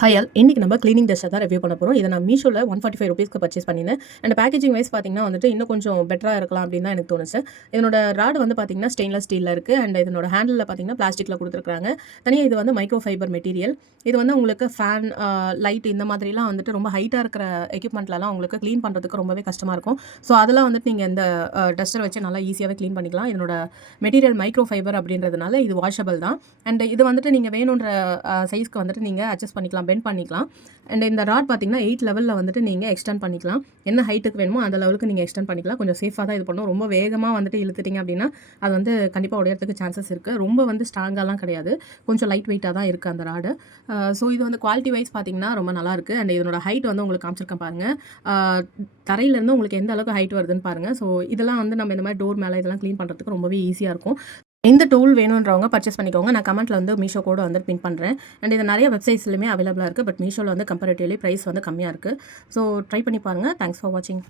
Hi all, இன்னைக்கு நம்ம cleaning டஸ்ட்டை தான் ரிவ்யூ பண்ண போகிறோம். இதை நான் மீஷோவில் 145 ருபீஸ்க்கு பர்ச்சேஸ் பண்ணினேன். அண்ட் பேக்கேஜிங் வைஸ் பார்த்தீங்கன்னா வந்துட்டு இன்னும் கொஞ்சம் பெட்டராக இருக்கலாம் அப்படின்னு தான் எனக்கு தோணுச்சு. இதனோட ராட் வந்து பார்த்தீங்கன்னா ஸ்டெயின்லெஸ் ஸ்டீலில் இருக்குது. அண்ட் இதனோட ஹேண்டில் பார்த்தீங்கன்னா பிளாஸ்டிக்கில் கொடுத்துருக்காங்க. தனியாக இது வந்து மைக்ரோ ஃபைபர் மெட்டீரியல். இது வந்து உங்களுக்கு ஃபேன், லைட் இந்த மாதிரிலாம் வந்துட்டு ரொம்ப ஹைட்டாக இருக்கிற எக்யூப்மெண்ட்லலாம் உங்களுக்கு க்ளீன் பண்ணுறதுக்கு ரொம்பவே கஷ்டமாக இருக்கும். ஸோ அதெல்லாம் வந்துட்டு நீங்கள் இந்த டஸ்ட்டர் வச்சு நல்லா ஈஸியாகவே க்ளீன் பண்ணிக்கலாம். இதனோட மெட்டீரியல் மைக்ரோ ஃபைபர் அப்படின்றதுனால இது வாஷபிள் தான். அண்ட் இது வந்துட்டு நீங்கள் வேணுன்ற சைஸ்க்கு வந்துட்டு நீங்கள் அட்ஜஸ்ட் பண்ணிக்கலாம், பெண்ட் பண்ணிக்கலாம். அண்ட் இந்த ராட் பார்த்தீங்கன்னா 8 லெவலில் வந்துட்டு நீங்கள் எக்ஸ்டெண்ட் பண்ணிக்கலாம். என்ன ஹைட்டுக்கு வேணுமோ அந்த லெவலுக்கு நீங்கள் எக்ஸ்டெண்ட் பண்ணிக்கலாம். கொஞ்சம் சேஃபாக தான் இது பண்ணும். ரொம்ப வேகமாக வந்துட்டு இழுத்துட்டிங்க அப்படின்னா அது வந்து கண்டிப்பாக உடையறதுக்கு சான்சஸ் இருக்குது. ரொம்ப வந்து ஸ்ட்ராங்காலாம் கிடையாது, கொஞ்சம் லைட் வெயிட்டாக தான் இருக்குது அந்த ராடு. ஸோ இது வந்து குவாலிட்டி வைஸ் பார்த்தீங்கன்னா ரொம்ப நல்லாயிருக்கு. அண்ட் இதனோட ஹைட் வந்து உங்களுக்கு காமிச்சிருக்கேன் பாருங்கள். தரையிலேருந்து உங்களுக்கு எந்த அளவுக்கு ஹைட் வருதுன்னு பாருங்கள். ஸோ இதெல்லாம் வந்து நம்ம இந்த மாதிரி டோர் மேலே இதெல்லாம் க்ளீன் பண்ணுறதுக்கு ரொம்பவே ஈஸியாக இருக்கும். இந்த டூல் வேணுன்றவங்க பர்ச்சேஸ் பண்ணிக்கோங்க. நான் கமெண்ட்டில் வந்து மீஷோ கோடு வந்து பின் பண்ணுறேன். அண்ட் இது நிறைய வெப்சைட்ஸ்லையுமே அவைலபிளாக இருக்குது. பட் மீஷோவில் வந்து கம்பேரிட்டிவ்லி ப்ரைஸ் வந்து கம்மியாக இருக்குது. ஸோ ட்ரை பண்ணி பாருங்கள். தேங்க்ஸ் ஃபார் வாட்சிங்.